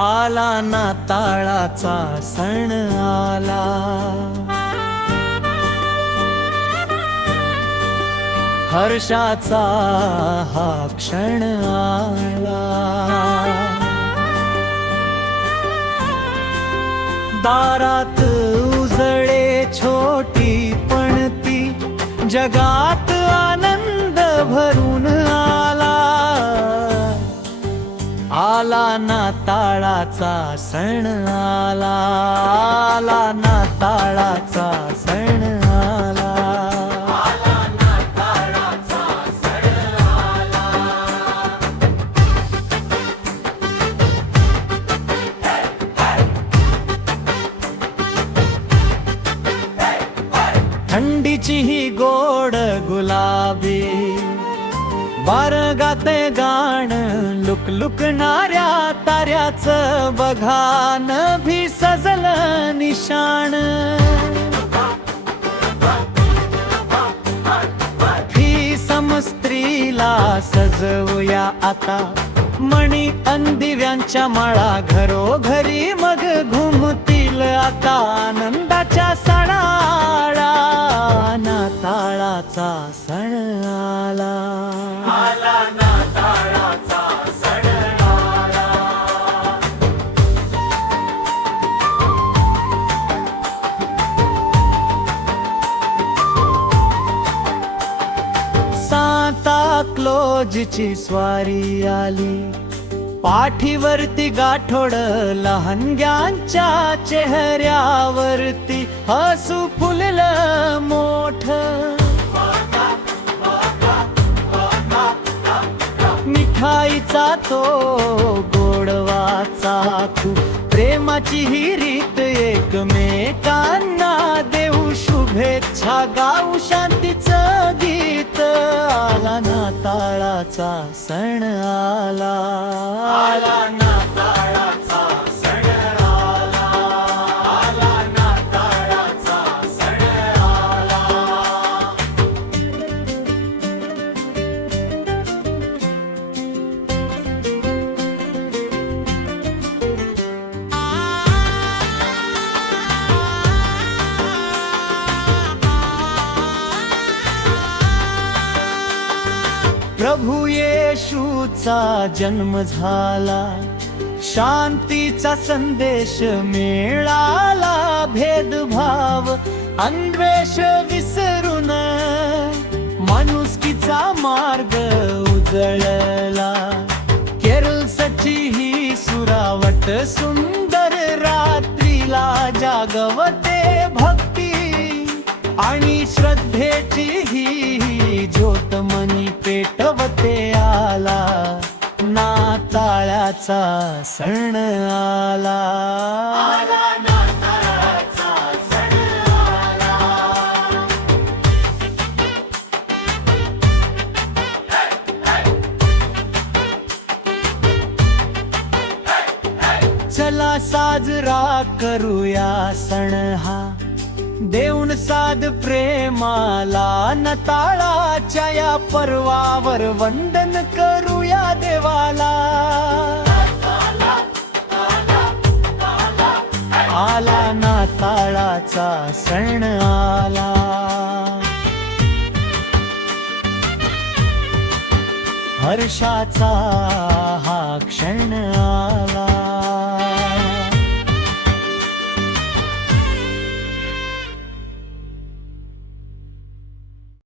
आला नाताळाचा सण आला, हर्षाचा हा क्षण आला। दारात उजळे छोटी पणती, जगात आनंद भरून आला। आला नाताळाचा सण आला, आला नाताळाचा सण आला। थंडीची ही गोड गुलाबी वारं गाते गाणं, लुकलुकणाऱ्या ताऱ्याचं बघान भी सजलं निशाण। ही समस्त्रीला सजवूया आता, मणी अन दिव्यांच्या माळा घरोघरी मग घुमतील आता। आनंदाच्या सणाळा नाताळाचा सण आला, आला नाताळाचा सण आला। सांता क्लॉजची स्वारी आली, पाठीवरती गाठोड लहानग्यांच्या चेहऱ्यावरती हसू फुललं मोठ। मिठाईचा तो गोडवाचा तू, प्रेमाची ही रीत एकमेकांना देऊ शुभेच्छा, गाऊ शांतीचं गीत। आला नाताळाचा सण आला, आला नाताळाचा सण आला, आला नाताळाचा सण आला। प्रभू येशूचा जन्म झाला, शांतीचा संदेश मिळाला। भेदभाव अन्वेष विसरून माणुसकीचा मार्ग उजळला। केरळची ही सुरावट सुंदर रात्रीला जागवते भक्ती, आणि श्रद्धेची ही ज्योत मनी पेटवते। आला नाताळाचा सण आला, आला नाताळाचा सण आला। चला साजरा करूया सण हा, देऊन साध प्रेमाला। नाताळाच्या या पर्वावर वंदन करूया देवाला। आला नाताळाचा सण आला, हर्षाचा हा क्षण आला।